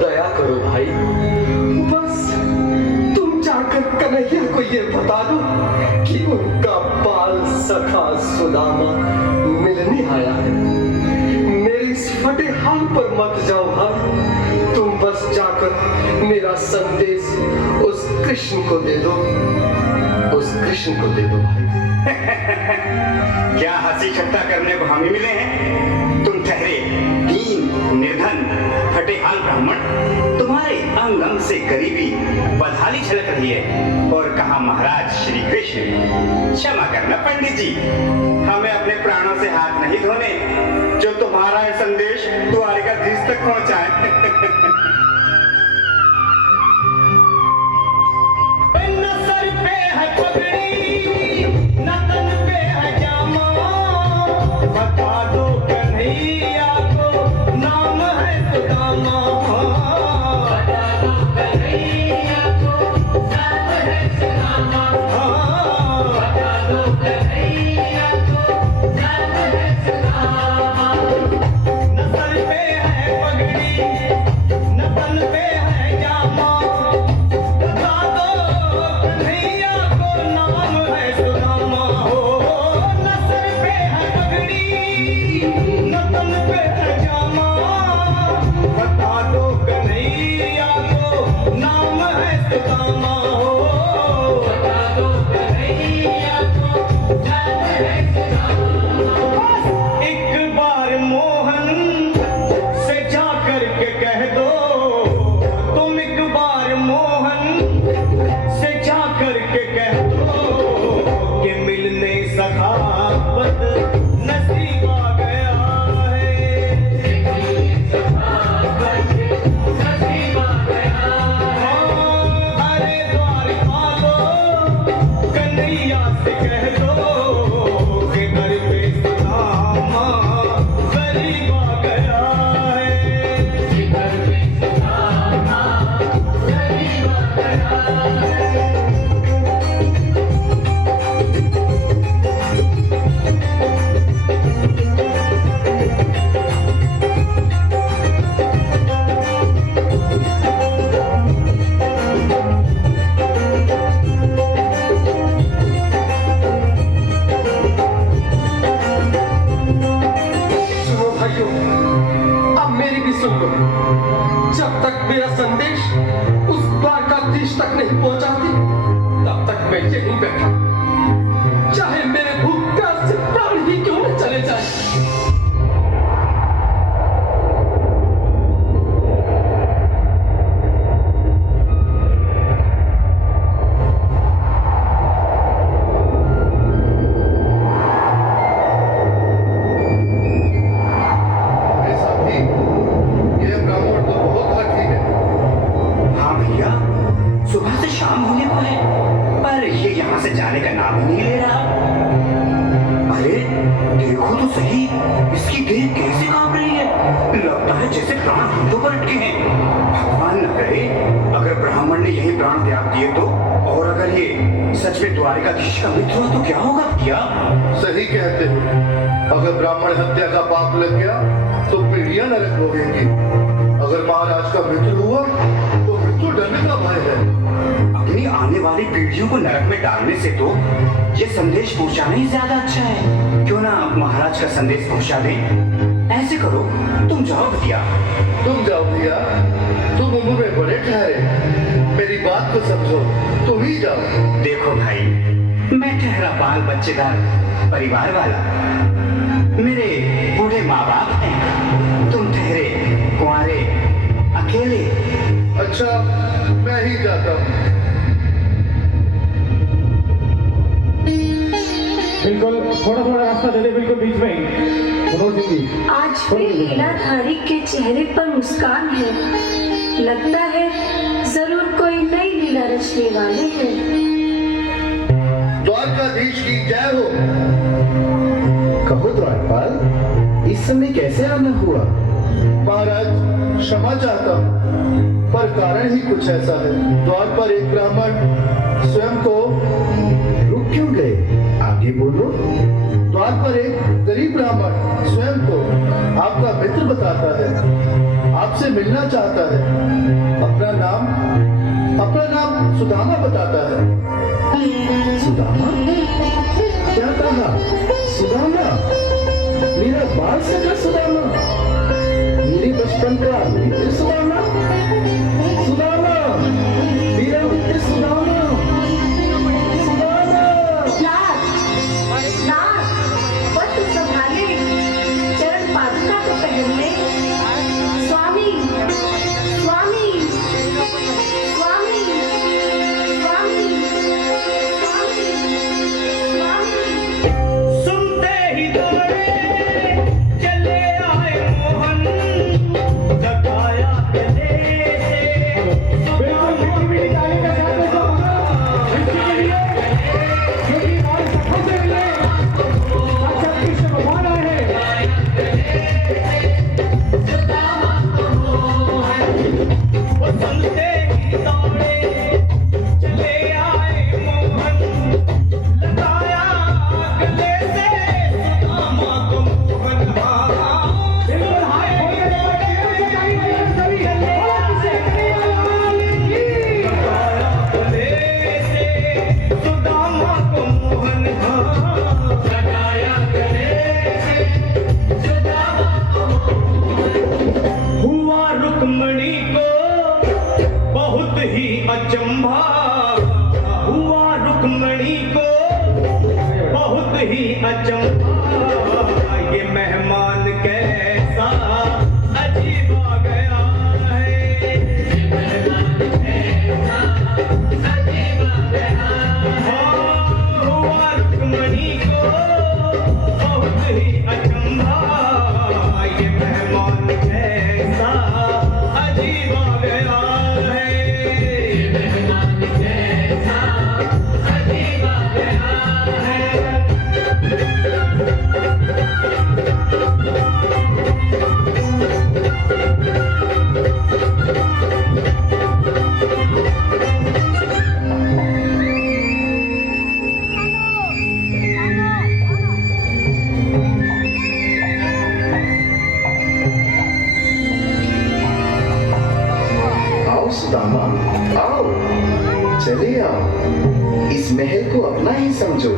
दया करो भाई, बस तुम जाकर कन्हैया को ये बता दो कि उनका बाल सखा सुदामा मिलने आया है। मेरे इस फटे हाल पर मत जाओ भाई, तुम बस जाकर मेरा संदेश उस कृष्ण को दे दो, उस कृष्ण को दे दो भाई। क्या हंसी ठट्टा करने को हम ही मिले हैं? तुम ठहरे दीन निर्धन फटेहाल ब्राह्मण, तुम्हारे अंग अंग से गरीबी बदहाली झलक रही है। और कहा महाराज श्री कृष्ण, क्षमा करना पंडित जी, हमें अपने प्राणों से हाथ नहीं धोने जो तुम्हारा यह संदेश द्वारिकाधीश तक पहुंचाए। जब तक मेरा संदेश उस द्वारकाधीश तक नहीं पहुंचाती, तब तक मैं यहीं बैठा, चाहे मेरे भूख प्यास से प्राण ही क्यों न चले जाए। द्वारिकाधीश का मित्र हो तो क्या होगा? क्या सही कहते हो, अगर ब्राह्मण हत्या का पाप लग गया तो पीढ़ियां नरक भोगेंगी। अगर महाराज का मित्र हुआ तो मृत्यु दंड का भय है। अपनी आने वाली पीढ़ियों को नरक में डालने से तो ये संदेश पहुंचाना ही ज्यादा अच्छा है। क्यों ना महाराज का संदेश पहुंचा दें? ऐसे करो, तुम जाओ भैया। तुम जाओ भैया, तुम उम्र में बड़े ठहरे, मेरी बात को समझो, तुम ही जाओ। देखो भाई, मैं ठहरा बाल बच्चेदार परिवार वाला, मेरे बूढ़े माँ बाप हैं, तुम ठहरे कुंवारे अकेले। अच्छा, मैं ही जाता हूँ। बिल्कुल थोड़ा थोड़ा रास्ता दे दे, बिल्कुल बीच में। आज भी लीलाधारी के चेहरे पर मुस्कान है, लगता है जरूर कोई नई लीला रचने वाले हैं। द्वारकाधीश की जय हो। कहो द्वारपाल, इस समय कैसे आना हुआ? महाराज क्षमा चाहता हूँ, पर कारण ही कुछ ऐसा है। द्वार पर एक ब्राह्मण स्वयं को रुक क्यों गए? आगे बोलो। द्वार पर एक गरीब ब्राह्मण स्वयं को आपका मित्र बताता है। आप आपसे मिलना चाहता है। अपना नाम सुदामा बताता है। सुदामा? क्या कहा? सुदामा? मेरा बाल सखा सुदामा? मेरे बचपन का मित्र सुदामा? सुदामा? मेरा मित्र सुदामा? सुदामा? नाथ, वस्त्र संभाले, चरण पादुका को पहन ले। स्वामी, स्वामी, स्वामी, स्वामी, स्वामी, स्वामी। सुनते ही दौड़े चले आए मोहन, लगाया गले से बिल्कुल मिट्टी डाले के साथ में जो इसके लिए क्योंकि और सफल से मिले अच्छा कृष्ण भगवान आए हैं वो सुनते ही दौड़े चले आए मोहन, लगाया गले से सुदामा को मोहन। बिल्कुल हाथ खोल के सभी बोला किसे लगाया गले से सुदामा को मोहन, लगाया गले से सुदामा को मोहन। हुआ रुक्मणी को बहुत ही अचंभा, हुआ रुक्मणी को बहुत ही अचंभा, ये मेहमान कैसा अजीब आ गया है, ये मेहमान कैसा अजीब आ गया है। हुआ रुक्मणी को बहुत ही अचंभा, ये मेहमान कैसा अजीब आ गया है, ये मेहमान कैसा अजीब आ गया है। आओ सुदामा, आओ, चले आओ। इस महल को अपना ही समझो।